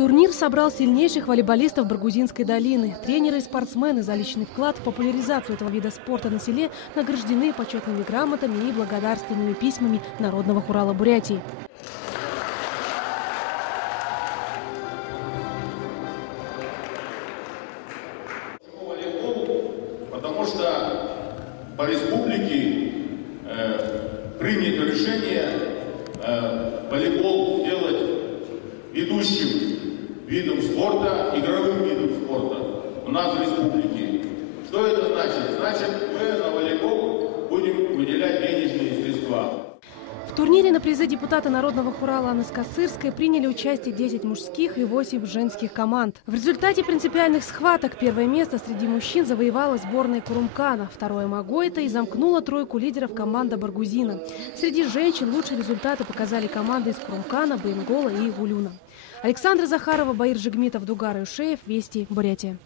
Турнир собрал сильнейших волейболистов Баргузинской долины. Тренеры и спортсмены за личный вклад в популяризацию этого вида спорта на селе награждены почетными грамотами и благодарственными письмами Народного хурала Бурятии. Потому что по республике принято решение волейбол сделать ведущим видом спорта, игровым видом спорта у нас в республике. Что это значит? Значит, мы на волейбол будем выделять денежные средства. В турнире на призы депутата Народного хурала Анны Скосырской приняли участие 10 мужских и 8 женских команд. В результате принципиальных схваток первое место среди мужчин завоевала сборная Курумкана, второе Магойта и замкнула тройку лидеров команда Баргузина. Среди женщин лучшие результаты показали команды из Курумкана, Баингола и Гулюна. Александра Захарова, Баир Жигмитов, Дугар Ишеев, Вести, Бурятия.